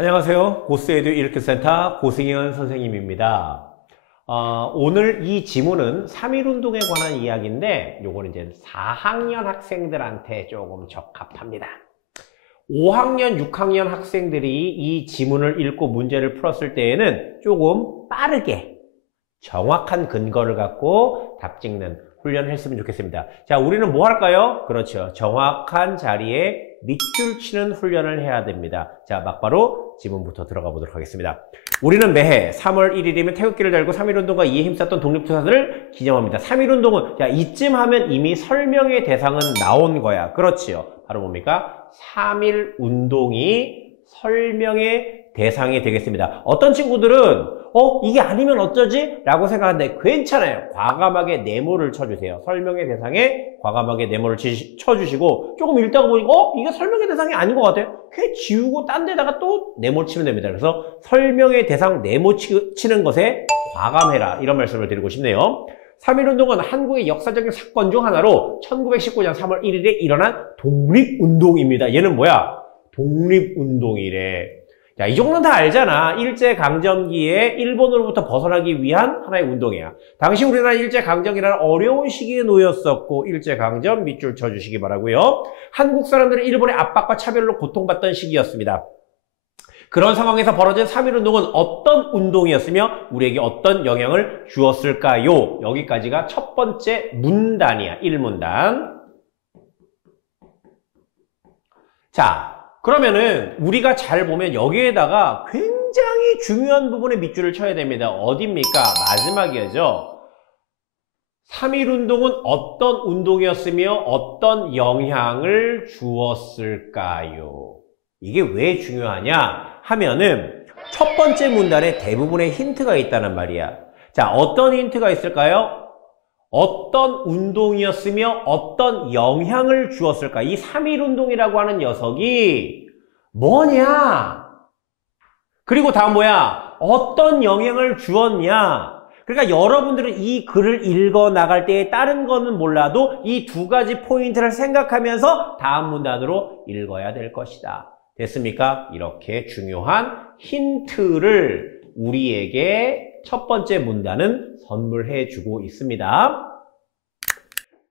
안녕하세요. 고스에듀 일으키센터 고승현 선생님입니다. 오늘 이 지문은 3.1운동에 관한 이야기인데 요거는 이제 4학년 학생들한테 조금 적합합니다. 5학년, 6학년 학생들이 이 지문을 읽고 문제를 풀었을 때에는 조금 빠르게 정확한 근거를 갖고 답 찍는 훈련을 했으면 좋겠습니다. 자, 우리는 뭐 할까요? 그렇죠. 정확한 자리에 밑줄 치는 훈련을 해야 됩니다. 자, 막바로 지문부터 들어가 보도록 하겠습니다. 우리는 매해 3월 1일이면 태극기를 달고 3.1운동과 이에 힘썼던 독립투사들을 기념합니다. 3.1운동은, 자, 이쯤 하면 이미 설명의 대상은 나온 거야. 그렇지요. 바로 뭡니까? 3.1운동이 설명의 대상이 되겠습니다. 어떤 친구들은 이게 아니면 어쩌지? 라고 생각하는데 괜찮아요. 과감하게 네모를 쳐주세요. 설명의 대상에 과감하게 네모를 쳐주시고 조금 읽다가 보니까 이게 설명의 대상이 아닌 것 같아요. 그냥 지우고 딴 데다가 또 네모 치면 됩니다. 그래서 설명의 대상 네모 치는 것에 과감해라, 이런 말씀을 드리고 싶네요. 3.1운동은 한국의 역사적인 사건 중 하나로 1919년 3월 1일에 일어난 독립운동입니다. 얘는 뭐야? 독립운동이래. 자, 이 정도는 다 알잖아. 일제강점기에 일본으로부터 벗어나기 위한 하나의 운동이야. 당시 우리나라 일제강점기라는 어려운 시기에 놓였었고, 일제강점 밑줄 쳐주시기 바라고요. 한국 사람들은 일본의 압박과 차별로 고통받던 시기였습니다. 그런 상황에서 벌어진 3.1운동은 어떤 운동이었으며 우리에게 어떤 영향을 주었을까요? 여기까지가 첫 번째 문단이야. 1문단. 자, 그러면은 우리가 잘 보면 여기에다가 굉장히 중요한 부분에 밑줄을 쳐야 됩니다. 어디입니까? 마지막이죠. 3.1운동은 어떤 운동이었으며 어떤 영향을 주었을까요? 이게 왜 중요하냐 하면은 첫 번째 문단에 대부분의 힌트가 있다는 말이야. 자, 어떤 힌트가 있을까요? 어떤 운동이었으며 어떤 영향을 주었을까? 이 3.1운동이라고 하는 녀석이 뭐냐? 그리고 다음 뭐야? 어떤 영향을 주었냐? 그러니까 여러분들은 이 글을 읽어 나갈 때에 다른 거는 몰라도 이 두 가지 포인트를 생각하면서 다음 문단으로 읽어야 될 것이다. 됐습니까? 이렇게 중요한 힌트를 우리에게 첫 번째 문단은 선물해 주고 있습니다.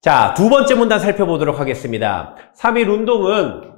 자, 두 번째 문단 살펴보도록 하겠습니다. 3.1운동은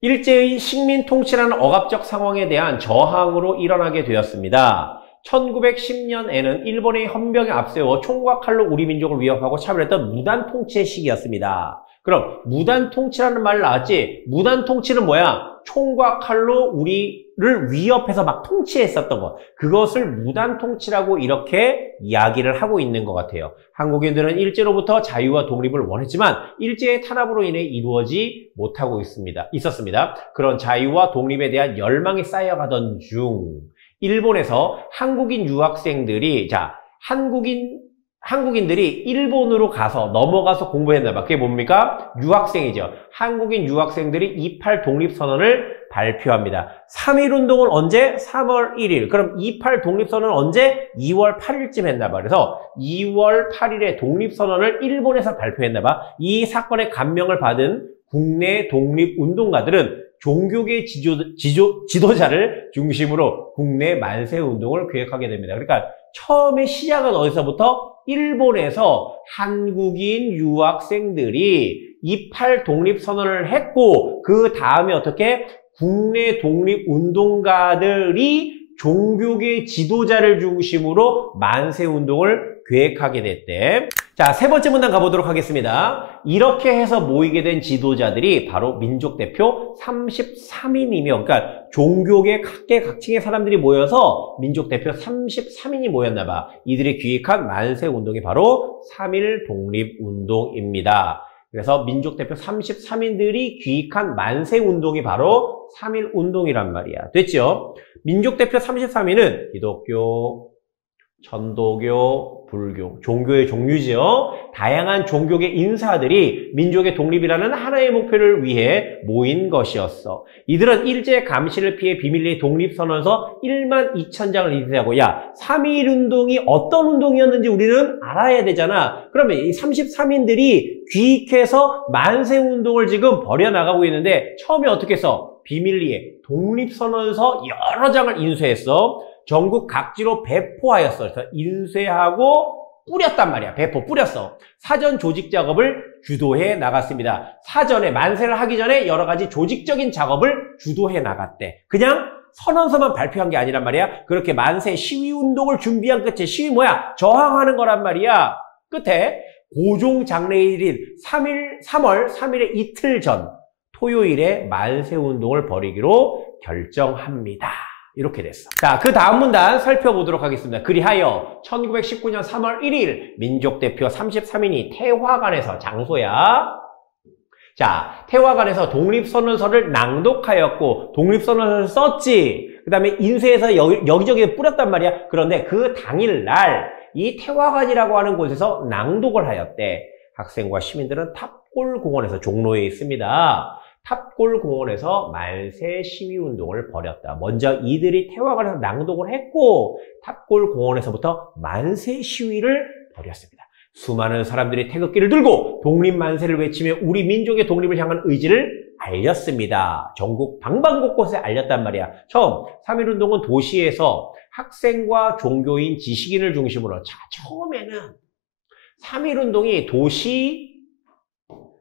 일제의 식민 통치라는 억압적 상황에 대한 저항으로 일어나게 되었습니다. 1910년에는 일본의 헌병에 앞세워 총과 칼로 우리 민족을 위협하고 차별했던 무단 통치의 시기였습니다. 그럼 무단 통치라는 말 나왔지? 무단 통치는 뭐야? 총과 칼로 우리를 위협해서 막 통치했었던 것. 그것을 무단 통치라고 이렇게 이야기를 하고 있는 것 같아요. 한국인들은 일제로부터 자유와 독립을 원했지만 일제의 탄압으로 인해 이루어지 못하고 있었습니다. 그런 자유와 독립에 대한 열망이 쌓여가던 중 일본에서 한국인 유학생들이 한국인들이 일본으로 가서 넘어가서 공부했나 봐. 그게 뭡니까? 유학생이죠. 한국인 유학생들이 28 독립선언을 발표합니다. 3.1운동은 언제? 3월 1일. 그럼 28 독립선언은 언제? 2월 8일쯤 했나 봐. 그래서 2월 8일에 독립선언을 일본에서 발표했나 봐. 이 사건에 감명을 받은 국내 독립운동가들은 종교계 지도자를 중심으로 국내 만세운동을 기획하게 됩니다. 그러니까 처음에 시작은 어디서부터? 일본에서 한국인 유학생들이 28 독립선언을 했고 그 다음에 어떻게? 국내 독립운동가들이 종교계 지도자를 중심으로 만세운동을 계획하게 됐대. 자, 세 번째 문단 가보도록 하겠습니다. 이렇게 해서 모이게 된 지도자들이 바로 민족대표 33인이며, 그러니까 종교계 각계각층의 사람들이 모여서 민족대표 33인이 모였나 봐. 이들이 기획한 만세운동이 바로 3.1 독립운동입니다. 그래서 민족대표 33인들이 기획한 만세운동이 바로 3.1운동이란 말이야. 됐죠? 민족대표 33인은 기독교, 천도교, 불교, 종교의 종류죠. 다양한 종교계 인사들이 민족의 독립이라는 하나의 목표를 위해 모인 것이었어. 이들은 일제 감시를 피해 비밀리에 독립선언서 12,000장을 인쇄하고, 야, 3.1운동이 어떤 운동이었는지 우리는 알아야 되잖아. 그러면 이 33인들이 기획해서 만세운동을 지금 벌여나가고 있는데 처음에 어떻게 했어? 비밀리에 독립선언서 여러 장을 인쇄했어. 전국 각지로 배포하였어. 그래서 인쇄하고 뿌렸단 말이야. 뿌렸어. 사전 조직 작업을 주도해 나갔습니다. 사전에 만세를 하기 전에 여러 가지 조직적인 작업을 주도해 나갔대. 그냥 선언서만 발표한 게 아니란 말이야. 그렇게 만세 시위 운동을 준비한 끝에 시위 뭐야? 저항하는 거란 말이야. 끝에 고종 장례일인 3월 3일의 이틀 전 토요일에 만세 운동을 벌이기로 결정합니다. 이렇게 됐어. 자, 그 다음 문단 살펴보도록 하겠습니다. 그리하여 1919년 3월 1일 민족대표 33인이 태화관에서 장소야. 자, 태화관에서 독립선언서를 낭독하였고 독립선언서를 썼지. 그 다음에 인쇄해서 여기저기에 뿌렸단 말이야. 그런데 그 당일날 이 태화관이라고 하는 곳에서 낭독을 하였대. 학생과 시민들은 탑골공원에서 종로에 있습니다. 탑골공원에서 만세 시위운동을 벌였다. 먼저 이들이 태화관에서 낭독을 했고 탑골공원에서부터 만세 시위를 벌였습니다. 수많은 사람들이 태극기를 들고 독립만세를 외치며 우리 민족의 독립을 향한 의지를 알렸습니다. 전국 방방곳곳에 알렸단 말이야. 처음 3.1운동은 도시에서 학생과 종교인, 지식인을 중심으로 처음에는 3.1운동이 도시,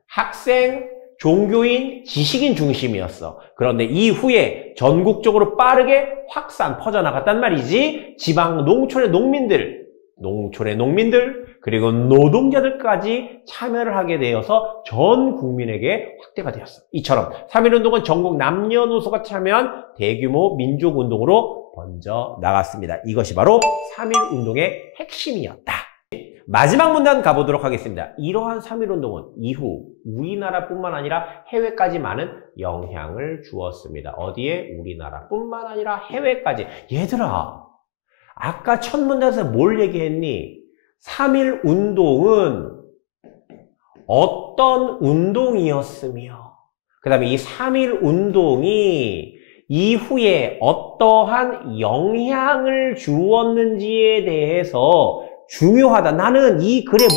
학생, 종교인, 지식인 중심이었어. 그런데 이후에 전국적으로 빠르게 확산, 퍼져나갔단 말이지. 지방 농촌의 농민들, 그리고 노동자들까지 참여를 하게 되어서 전 국민에게 확대가 되었어. 이처럼 3.1운동은 전국 남녀노소가 참여한 대규모 민족운동으로 번져 나갔습니다. 이것이 바로 3.1운동의 핵심이었다. 마지막 문단 가보도록 하겠습니다. 이러한 3.1운동은 이후 우리나라뿐만 아니라 해외까지 많은 영향을 주었습니다. 어디에? 우리나라뿐만 아니라 해외까지. 얘들아, 아까 첫 문단에서 뭘 얘기했니? 3.1운동은 어떤 운동이었으며 그 다음에 이 3.1운동이 이후에 어떠한 영향을 주었는지에 대해서 중요하다. 나는 이 글의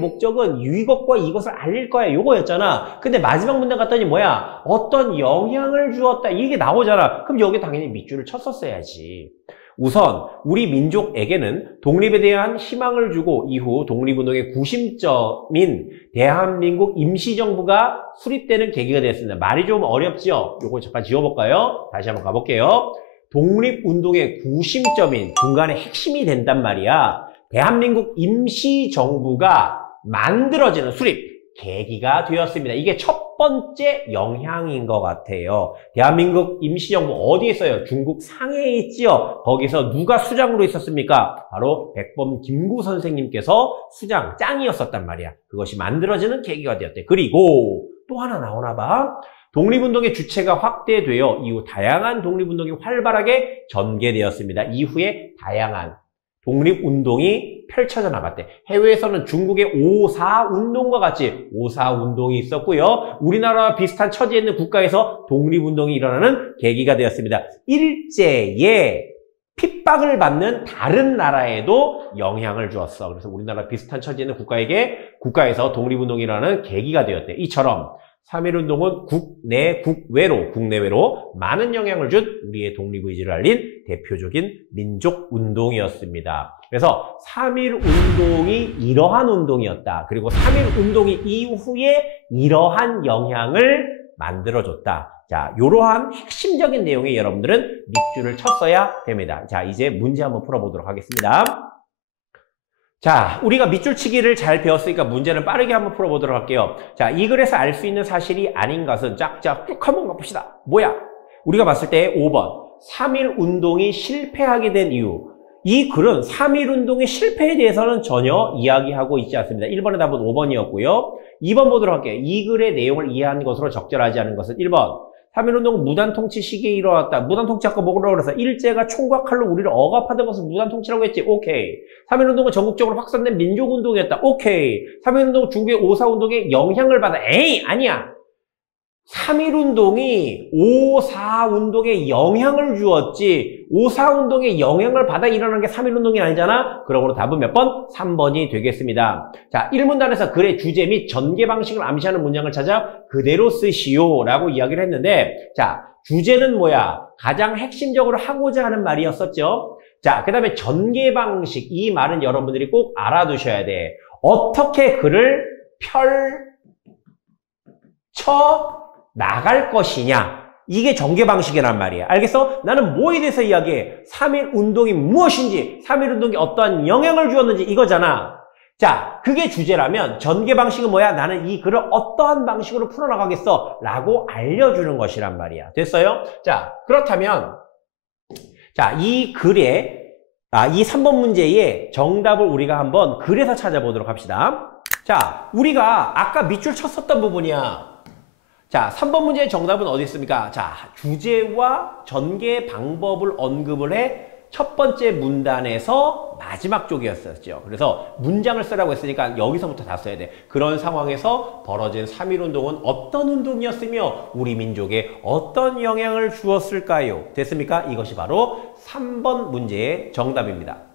목적은 이것과 이것을 알릴 거야. 요거였잖아. 근데 마지막 문단 갔더니 뭐야? 어떤 영향을 주었다. 이게 나오잖아. 그럼 여기 당연히 밑줄을 쳤었어야지. 우선 우리 민족에게는 독립에 대한 희망을 주고 이후 독립운동의 구심점인 대한민국 임시정부가 수립되는 계기가 되었습니다. 말이 좀 어렵죠? 요거 잠깐 지워볼까요? 다시 한번 가볼게요. 독립운동의 구심점인 중간에 핵심이 된단 말이야. 대한민국 임시정부가 만들어지는 수립 계기가 되었습니다. 이게 첫 번째 영향인 것 같아요. 대한민국 임시정부 어디에 있어요? 중국 상해에 있지요. 거기서 누가 수장으로 있었습니까? 바로 백범 김구 선생님께서 수장, 짱이었었단 말이야. 그것이 만들어지는 계기가 되었대. 그리고 또 하나 나오나 봐. 독립운동의 주체가 확대되어 이후 다양한 독립운동이 활발하게 전개되었습니다. 이후에 다양한 독립운동이 펼쳐져 나갔대. 해외에서는 중국의 5.4운동과 같이 5.4운동이 있었고요. 우리나라와 비슷한 처지에 있는 국가에서 독립운동이 일어나는 계기가 되었습니다. 일제에 핍박을 받는 다른 나라에도 영향을 주었어. 그래서 우리나라 비슷한 처지에 있는 국가에서 독립운동이 일어나는 계기가 되었대. 이처럼 3.1운동은 국내외로 많은 영향을 준 우리의 독립의지를 알린 대표적인 민족운동이었습니다. 그래서 3.1운동이 이러한 운동이었다. 그리고 3.1운동이 이후에 이러한 영향을 만들어줬다. 자, 이러한 핵심적인 내용에 여러분들은 밑줄을 쳤어야 됩니다. 자, 이제 문제 한번 풀어보도록 하겠습니다. 자, 우리가 밑줄치기를 잘 배웠으니까 문제는 빠르게 한번 풀어보도록 할게요. 자, 이 글에서 알 수 있는 사실이 아닌 것은 쫙쫙 쭉 한번 가봅시다. 뭐야? 우리가 봤을 때 5번 3.1운동이 실패하게 된 이유. 이 글은 3.1운동의 실패에 대해서는 전혀 이야기하고 있지 않습니다. 1번의 답은 5번이었고요. 2번 보도록 할게요. 이 글의 내용을 이해한 것으로 적절하지 않은 것은 1번 3.1운동은 무단통치 시기에 일어났다. 무단통치 아까 뭐라고 그래서 일제가 총과 칼로 우리를 억압하던 것을 무단통치라고 했지. 오케이. 3.1운동은 전국적으로 확산된 민족운동이었다. 오케이. 3.1운동은 중국의 5.4운동에 영향을 받아. 에이, 아니야. 3.1운동이 5.4운동에 영향을 주었지 5.4운동에 영향을 받아 일어난 게 3.1운동이 아니잖아. 그러므로 답은 몇 번? 3번이 되겠습니다. 자, 1문단에서 글의 주제 및 전개 방식을 암시하는 문장을 찾아 그대로 쓰시오 라고 이야기를 했는데, 자, 주제는 뭐야? 가장 핵심적으로 하고자 하는 말이었었죠. 자, 그 다음에 전개 방식, 이 말은 여러분들이 꼭 알아두셔야 돼. 어떻게 글을 펼쳐 나갈 것이냐, 이게 전개 방식이란 말이야. 알겠어? 나는 뭐에 대해서 이야기해? 3.1운동이 무엇인지, 3.1운동이 어떠한 영향을 주었는지 이거잖아. 자, 그게 주제라면 전개 방식은 뭐야? 나는 이 글을 어떠한 방식으로 풀어나가겠어 라고 알려주는 것이란 말이야. 됐어요? 자, 그렇다면 자, 이 글에 이 3번 문제의 정답을 우리가 한번 글에서 찾아보도록 합시다. 자, 우리가 아까 밑줄 쳤었던 부분이야. 자, 3번 문제의 정답은 어디 있습니까? 자, 주제와 전개 방법을 언급을 해 첫 번째 문단에서 마지막 쪽이었었죠. 그래서 문장을 쓰라고 했으니까 여기서부터 다 써야 돼. 그런 상황에서 벌어진 3.1운동은 어떤 운동이었으며 우리 민족에 어떤 영향을 주었을까요? 됐습니까? 이것이 바로 3번 문제의 정답입니다.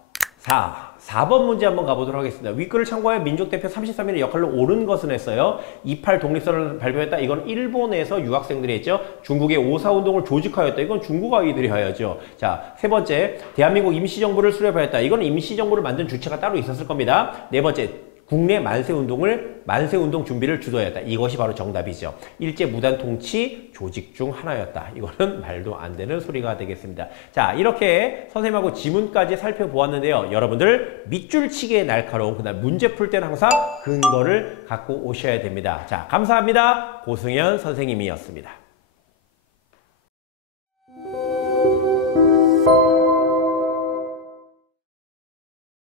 4번 문제 한번 가보도록 하겠습니다. 윗글을 참고하여 민족대표 33인의 역할로 옳은 것은 했어요. 28 독립선언을 발표했다. 이건 일본에서 유학생들이 했죠. 중국의 5.4운동을 조직하였다. 이건 중국 아이들이 하야죠. 자, 세 번째, 대한민국 임시정부를 수립하였다. 이건 임시정부를 만든 주체가 따로 있었을 겁니다. 네 번째, 국내 만세운동 준비를 주도하였다. 이것이 바로 정답이죠. 일제 무단 통치 조직 중 하나였다. 이거는 말도 안 되는 소리가 되겠습니다. 자, 이렇게 선생님하고 지문까지 살펴보았는데요. 여러분들 밑줄치기에 날카로운 그날 문제 풀 때는 항상 근거를 갖고 오셔야 됩니다. 자, 감사합니다. 고승현 선생님이었습니다.